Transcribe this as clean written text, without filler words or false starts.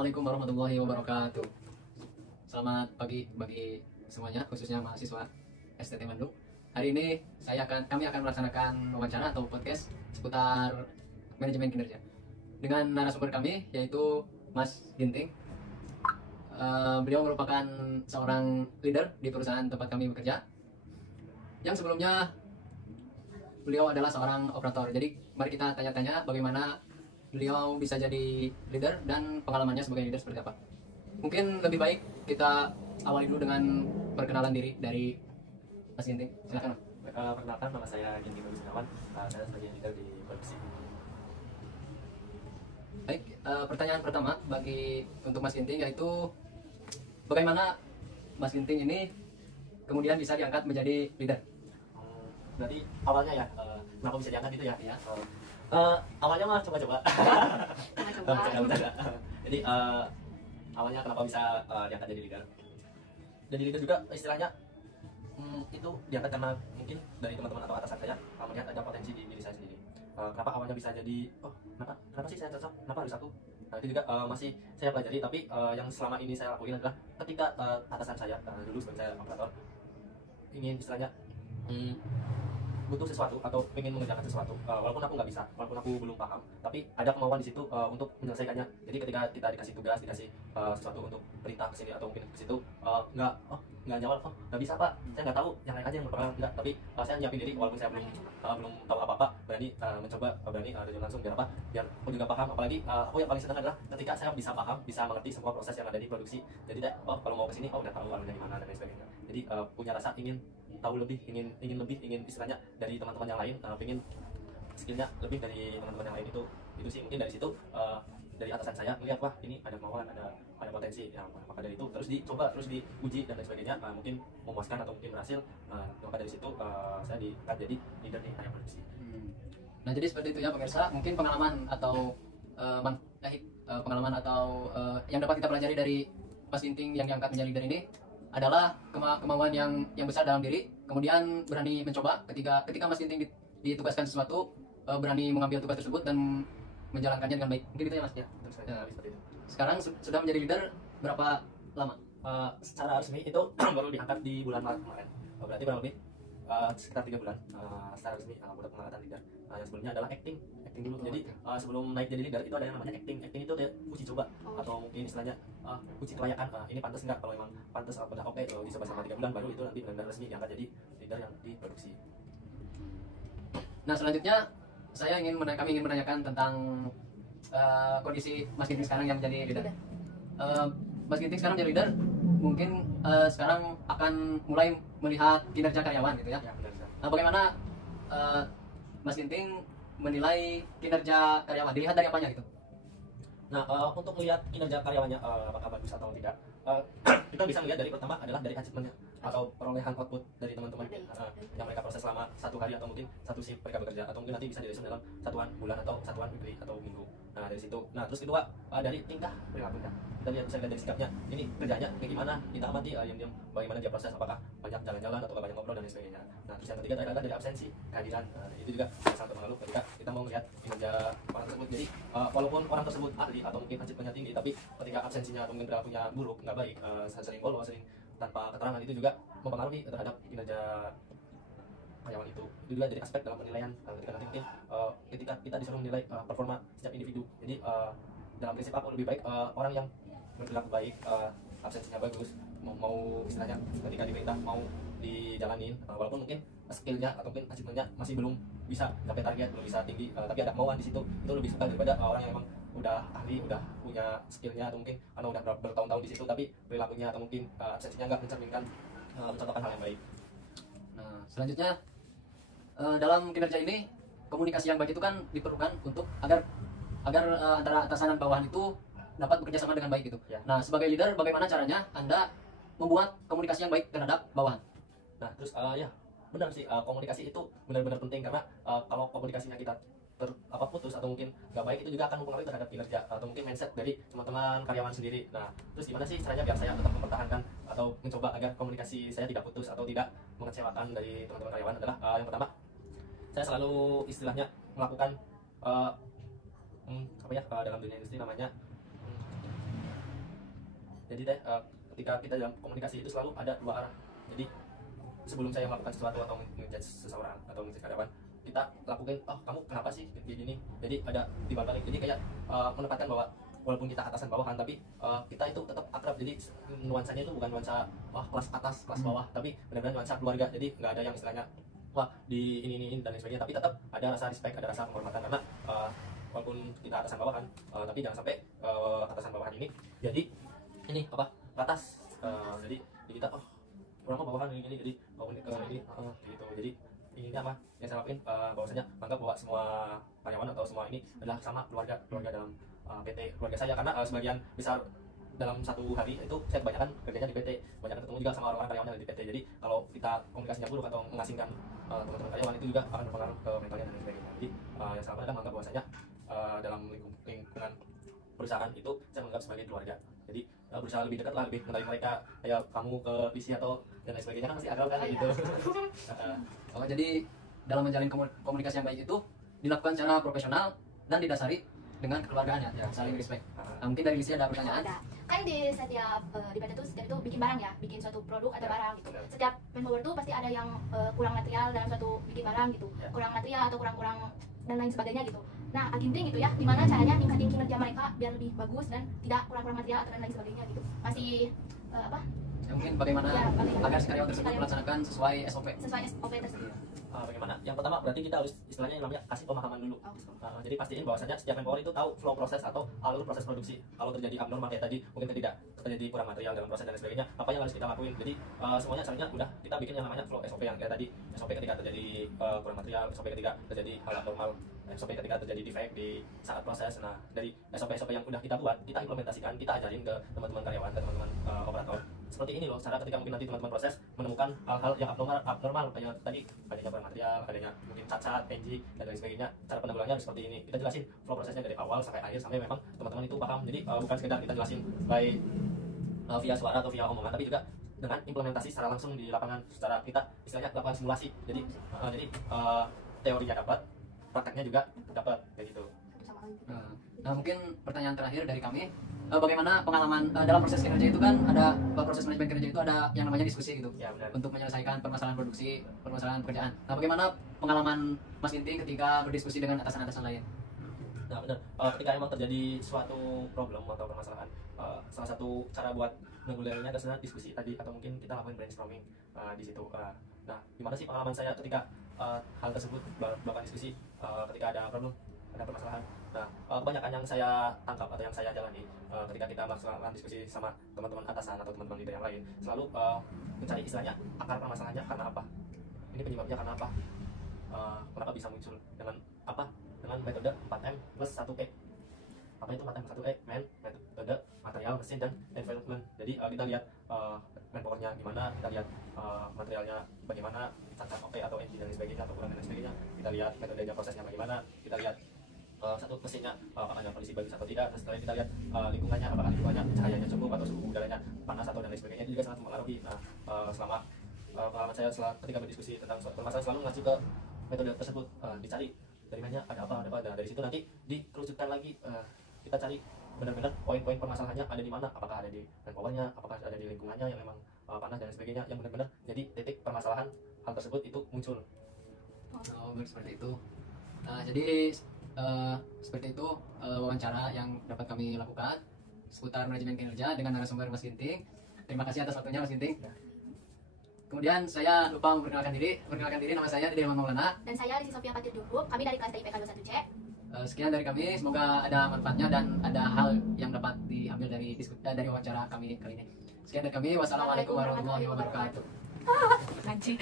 Assalamualaikum warahmatullahi wabarakatuh. Selamat pagi bagi semuanya, khususnya mahasiswa STT Bandung. Hari ini kami akan melaksanakan wawancara atau podcast seputar manajemen kinerja dengan narasumber kami yaitu Mas Ginting. Beliau merupakan seorang leader di perusahaan tempat kami bekerja. Yang sebelumnya beliau adalah seorang operator. Jadi mari kita tanya-tanya bagaimana beliau bisa jadi leader dan pengalamannya sebagai leader seperti apa. Mungkin lebih baik kita awali dulu dengan perkenalan diri dari Mas Ginting. Silakan. Perkenalkan, nama saya Ginting Bagus Gunawan. Saya sebagai leader di produksi. Baik, pertanyaan pertama untuk Mas Ginting yaitu bagaimana Mas Ginting ini kemudian bisa diangkat menjadi leader? Berarti awalnya ya, kenapa bisa diangkat itu ya? Ya. Awalnya mah coba-coba. Coba-coba. Jadi awalnya kenapa bisa diangkat jadi leader? Jadi leader juga istilahnya itu diangkat karena mungkin dari teman-teman atau atasan saya melihat ada potensi di diri saya sendiri. Kenapa awalnya bisa jadi, kenapa sih saya cocok? Kenapa harus aku? Nah, itu juga masih saya pelajari, tapi yang selama ini saya lakuin adalah ketika atasan saya dulu sebagai saya operator ingin istilahnya butuh sesuatu atau ingin mengerjakan sesuatu, walaupun aku nggak bisa, walaupun aku belum paham, tapi ada kemauan di situ untuk menyelesaikannya. Jadi ketika kita dikasih tugas, dikasih sesuatu untuk perintah ke sini atau mungkin ke situ, nggak jawab, nggak bisa pak, saya nggak tahu, yang lain aja yang berpengalaman, nggak. Tapi saya nyiapin diri walaupun saya belum tahu apa-apa, berani mencoba, berani terjun langsung, biar apa? Biar aku juga paham. Apalagi aku yang paling senang adalah ketika saya bisa paham, bisa mengerti semua proses yang ada di produksi. Jadi kalau mau ke sini, udah tahu alurnya gimana dan lain sebagainya. Jadi punya rasa ingin tahu lebih, ingin istilahnya dari teman-teman yang lain, pengen skillnya lebih dari teman-teman yang lain. Itu sih mungkin dari situ, dari atasan saya melihat, wah ini ada kemauan, ada potensi ya, maka dari itu terus dicoba, terus diuji dan lain sebagainya, mungkin memuaskan atau mungkin berhasil, maka dari situ saya diangkat jadi leader di area produksi. Nah, jadi seperti itu ya pemirsa, mungkin pengalaman atau pengalaman atau yang dapat kita pelajari dari Mas Ginting yang diangkat menjadi leader ini adalah kemauan yang besar dalam diri, kemudian berani mencoba ketika Mas Ginting ditugaskan sesuatu, berani mengambil tugas tersebut dan menjalankannya dengan baik. Mungkin itu ya Mas ya. Sekarang sudah menjadi leader berapa lama? Secara resmi itu baru diangkat di bulan Maret kemarin. Berarti kurang lebih sekitar 3 bulan secara resmi buat pengangkatan leader. Yang sebelumnya adalah acting dulu. Jadi sebelum naik jadi leader itu ada yang namanya acting itu kayak uji coba, atau mungkin istilahnya uji kelayakan, ini pantas enggak. Kalau emang pantas udah oke, dicoba selama 3 bulan, baru itu nanti benar-benar resmi diangkat jadi leader yang di produksi. Nah, selanjutnya kami ingin menanyakan tentang kondisi Mas Ginting sekarang yang menjadi leader. Mas Ginting sekarang menjadi leader, mungkin sekarang akan mulai melihat kinerja karyawan gitu ya. Bagaimana Mas Ginting menilai kinerja karyawan? Dilihat dari apanya gitu? Nah, untuk melihat kinerja karyawannya apakah bagus atau tidak, kita bisa melihat dari pertama adalah dari achievementnya atau perolehan output dari teman-teman yang mereka proses selama 1 hari atau mungkin 1 shift mereka bekerja, atau mungkin nanti bisa dirilis dalam satuan bulan atau satuan weekly atau minggu. Nah, dari situ. Nah, terus kedua dari tingkah perilakunya. Kita bisa lihat dari sikapnya. Ini kerjanya kayak gimana? Kita amati diam-diam bagaimana dia proses, apakah banyak jalan-jalan atau banyak ngobrol dan lain sebagainya. Nah, terus yang ketiga adalah dari absensi, kehadiran. Itu juga sangat berpengaruh ketika kita mau melihat kinerja orang tersebut. Jadi walaupun orang tersebut ahli atau mungkin achievementnya tinggi, tapi ketika absensinya atau mungkin perilakunya buruk, nggak baik, sering bolos, sering tanpa keterangan, itu juga mempengaruhi terhadap kinerja karyawan itu. Itu juga jadi aspek dalam penilaian ketika nanti mungkin ketika kita disuruh menilai performa setiap individu. Jadi dalam prinsip aku lebih baik orang yang berperilaku baik, absensinya bagus, mau istilahnya ketika diperintah mau dijalanin, walaupun mungkin skillnya atau mungkin achievementnya masih belum bisa sampai target, belum bisa tinggi, tapi ada kemauan di situ, itu lebih suka daripada orang yang emang udah ahli, udah punya skillnya atau mungkin karena udah bertahun-tahun di situ, tapi perilakunya atau mungkin absensinya nggak mencerminkan mencontohkan hal yang baik. Nah, selanjutnya dalam kinerja ini komunikasi yang baik itu kan diperlukan untuk agar antara atasan dan bawahan itu dapat bekerja sama dengan baik gitu. Ya. Nah, sebagai leader bagaimana caranya Anda membuat komunikasi yang baik terhadap bawahan? Nah, terus ya benar sih, komunikasi itu benar-benar penting, karena kalau komunikasinya kita putus atau mungkin nggak baik, itu juga akan mempengaruhi terhadap kinerja atau mungkin mindset dari teman-teman karyawan sendiri. Nah, terus gimana sih caranya biar saya tetap mempertahankan atau mencoba agar komunikasi saya tidak putus atau tidak mengecewakan dari teman-teman karyawan adalah yang pertama, saya selalu istilahnya melakukan dalam dunia industri namanya Jadi teh ketika kita dalam komunikasi itu selalu ada dua arah. Jadi sebelum saya melakukan sesuatu atau menjudge seseorang atau menjudge karyawan, kita lakukan, oh kamu kenapa sih gini. Jadi ada timbal balik. Jadi kayak menempatkan bahwa walaupun kita atasan bawahan, tapi kita itu tetap akrab. Jadi nuansanya itu bukan nuansa wah kelas atas kelas bawah, tapi benar-benar nuansa keluarga. Jadi nggak ada yang istilahnya wah di ini dan lain sebagainya, tapi tetap ada rasa respect, ada rasa penghormatan. Karena walaupun kita atasan bawahan, tapi jangan sampai atasan bawahan ini jadi ini apa atas. Jadi kita oh orang mah bawahan ini jadi walaupun ini gitu. Jadi ini apa yang saya lakuin, bahwasanya menganggap bahwa semua karyawan atau semua ini adalah sama keluarga dalam PT keluarga saya. Karena sebagian besar dalam satu hari itu saya kebanyakan kerjanya di PT, banyak ketemu juga sama orang-orang karyawan yang di PT. Jadi kalau kita komunikasinya buruk atau mengasingkan teman-teman karyawan, itu juga akan berpengaruh ke mentalnya dan sebagainya. Jadi yang saya lakukan adalah menganggap bahwasanya dalam lingkungan perusahaan itu saya menganggap sebagai keluarga. Jadi berusaha lebih dekat lah, lebih mengenali mereka, kayak kamu ke visi atau dan lain sebagainya, kan masih agak kan gitu. Oh, jadi dalam menjalin komunikasi yang baik itu dilakukan secara profesional dan didasari dengan kekeluargaan ya, saling respect. Mungkin dari Lisia ada pertanyaan? Ada. Kan di setiap di PT itu bikin barang ya, bikin suatu produk atau barang gitu. Setiap manpower tuh pasti ada yang kurang material dalam suatu bikin barang gitu, kurang material atau kurang dan lain sebagainya gitu. Nah, agenting gitu ya, gimana caranya ningkatin kinerja mereka biar lebih bagus dan tidak kurang material atau dan lain sebagainya gitu. Masih apa? Ya, mungkin bagaimana agar si karyawan tersebut melaksanakan sesuai SOP tersebut. Bagaimana? Yang pertama berarti kita harus istilahnya yang namanya kasih pemahaman dulu. Jadi pastiin bahwasanya setiap manpower itu tahu flow proses atau alur proses produksi. Kalau terjadi abnormal kayak tadi, mungkin tidak terjadi kurang material dalam proses dan sebagainya, apa yang harus kita lakuin. Jadi semuanya sebenarnya udah kita bikin yang namanya flow SOP yang kayak tadi. SOP ketika terjadi kurang material, SOP ketika terjadi hal abnormal, SOP ketika terjadi defect di saat proses. Nah, dari SOP yang udah kita buat, kita implementasikan, kita ajarin ke teman-teman karyawan, ke teman-teman operator. Seperti ini loh cara ketika mungkin nanti teman-teman proses menemukan hal-hal yang abnormal kayak tadi adanya kurang material, adanya mungkin cacat, PNG dan lain sebagainya. Cara penanggulangannya harus seperti ini. Kita jelasin flow prosesnya dari awal sampai akhir sampai memang teman-teman itu paham. Jadi bukan sekedar kita jelasin by via suara atau via omongan, tapi juga dengan implementasi secara langsung di lapangan, secara kita istilahnya lakukan simulasi. Jadi teorinya dapat, prakteknya juga dapat kayak gitu. Nah, mungkin pertanyaan terakhir dari kami, bagaimana pengalaman dalam proses kinerja itu kan ada proses manajemen kinerja itu ada yang namanya diskusi gitu Ya, benar. untuk menyelesaikan permasalahan produksi, permasalahan pekerjaan. Nah, bagaimana pengalaman Mas Inting ketika berdiskusi dengan atasan-atasan lain? Nah benar, ketika emang terjadi suatu problem atau permasalahan, salah satu cara buat menanggulanginya adalah diskusi tadi, atau mungkin kita lakukan brainstorming di situ. Nah, gimana sih pengalaman saya ketika hal tersebut melakukan diskusi ketika ada problem, ada permasalahan. Nah, kebanyakan yang saya tangkap atau yang saya jalani ketika kita melaksanakan diskusi sama teman-teman atasan atau teman-teman leader yang lain, selalu mencari istilahnya akar permasalahannya karena apa, ini penyebabnya karena apa, kenapa bisa muncul, dengan apa, dengan metode 4M plus 1E. Apa itu 4M plus 1E? Metode, material, mesin, dan environment. Jadi kita lihat manpowernya gimana, kita lihat materialnya bagaimana, cacat oke atau NG dan sebagainya, atau kurang dan sebagainya. Kita lihat metodenya, prosesnya bagaimana, kita lihat satu mesinnya apakah ada kondisi bagus atau tidak. Dan setelah kita lihat lingkungannya, apakah lingkungannya cahayanya cukup atau suhu udaranya panas atau dan lain sebagainya, itu juga sangat mempengaruhi. Nah, selama pengalaman saya ketika berdiskusi tentang suatu permasalahan, selalu mengacu ke metode tersebut, dicari dari mana ada apa. Dan dari situ nanti dikerucutkan lagi, kita cari benar-benar poin-poin permasalahannya ada di mana, apakah ada di manpowernya, apakah ada di lingkungannya yang memang panas dan sebagainya, yang benar-benar jadi titik permasalahan hal tersebut itu muncul. Oh, seperti itu. Nah, jadi seperti itu wawancara yang dapat kami lakukan seputar manajemen kinerja dengan narasumber Mas Ginting. Terima kasih atas waktunya Mas Ginting. Kemudian saya lupa memperkenalkan diri. Nama saya Dede Maulana. Dan saya Lisi Sofia Fatir Jurub. Kami dari kelas IPK 21C. Sekian dari kami. Semoga ada manfaatnya dan ada hal yang dapat diambil dari dari wawancara kami kali ini. Sekian dari kami. Wassalamualaikum warahmatullahi wabarakatuh. Anjing.